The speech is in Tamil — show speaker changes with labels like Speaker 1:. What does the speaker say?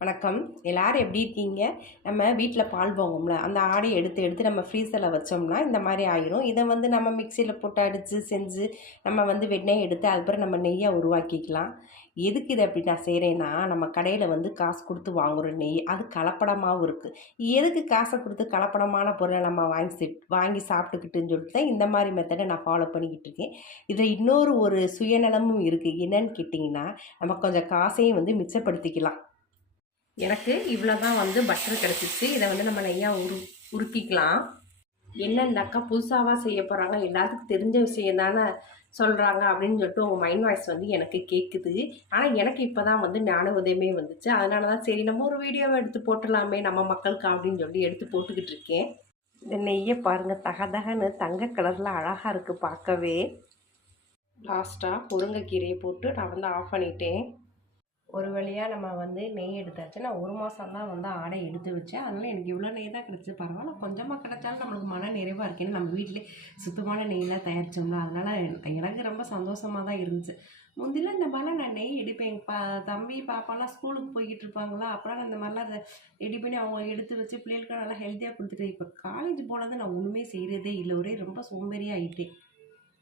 Speaker 1: வணக்கம். எல்லாரும் எப்படி இருக்கீங்க? நம்ம வீட்டில் பால் வாங்குவோம்ல அந்த ஆடையை எடுத்து எடுத்து நம்ம ஃப்ரீசரில் வச்சோம்னா இந்த மாதிரி ஆயிரும். இதை வந்து நம்ம மிக்சியில் போட்டு அடித்து செஞ்சு நம்ம வந்து வெண்ணெய் எடுத்து அதுக்கப்புறம் நம்ம நெய்யை உருவாக்கிக்கலாம். எதுக்கு இதை அப்படி நான் செய்கிறேன்னா நம்ம கடையில் வந்து காசு கொடுத்து வாங்குகிற நெய் அது கலப்படமாகவும் இருக்குது எதுக்கு காசை கொடுத்து கலப்படமான பொருளை நம்ம வாங்கி சிட் வாங்கி சாப்பிட்டுக்கிட்டுன்னு சொல்லிட்டு தான் இந்த மாதிரி மெத்தடை நான் ஃபாலோ பண்ணிக்கிட்டு இருக்கேன். இதில் இன்னொரு ஒரு சுயநலமும் இருக்குது என்னன்னு கேட்டிங்கன்னா நம்ம கொஞ்சம் காசையும் வந்து மிச்சப்படுத்திக்கலாம். எனக்கு இவ்வளோ தான் வந்து பட்டர் கிடச்சிச்சு. இதை வந்து நம்ம நெய்யா உரு உருக்கிக்கலாம். என்னென்னாக்கா புதுசாவாக செய்ய போகிறாங்க எல்லாத்துக்கும் தெரிஞ்ச விஷயம் தானே சொல்கிறாங்க அப்படின்னு சொல்லிட்டு உங்கள் மைண்ட் வாய்ஸ் வந்து எனக்கு கேட்குது ஆனால் எனக்கு இப்போ தான் வந்து ஞான உதயமே வந்துச்சு. அதனால தான் சரி நம்ம ஒரு வீடியோவை எடுத்து போட்டுடலாமே நம்ம மக்களுக்கு அப்படின்னு சொல்லி எடுத்து போட்டுக்கிட்டு இருக்கேன். இந்த நெய்யை பாருங்கள் தகதகன்னு தங்க கலரில் அழகாக இருக்குது பார்க்கவே. லாஸ்ட்டாக முருங்கைக்கீரையை போட்டு நான் வந்து ஆஃப் பண்ணிட்டேன். ஒரு வழியாக நம்ம வந்து நெய் எடுத்தாச்சு. நான் ஒரு மாதம் தான் வந்து ஆடை எடுத்து வச்சேன். அதனால் எனக்கு இவ்வளோ நெய் தான் கிடச்சி. பரவாயில்ல கொஞ்சமாக கிடைச்சாலும் நம்மளுக்கு மன நிறைவாக இருக்கேன்னு நம்ம வீட்டிலே சுத்தமான நெய்லாம் தயாரித்தோம்ல அதனால் எனக்கு ரொம்ப சந்தோஷமாக தான் இருந்துச்சு. முந்திலாம் இந்த மாதிரிலாம் நான் நெய் எடுப்பேன். எங்கள் பா தம்பி பாப்பாலாம் ஸ்கூலுக்கு போய்கிட்டு இருப்பாங்களா? அப்புறம் நான் இந்த மாதிரிலாம் அதை ரெடி பண்ணி அவங்க எடுத்து வச்சு பிள்ளைகளுக்கு நல்லா ஹெல்த்தியாக கொடுத்துட்டு இப்போ காலேஜ் போனது நான் ஒன்றுமே செய்கிறதே இல்லை. ஒரே ரொம்ப சோம்பேறியாக ஆகிட்டேன்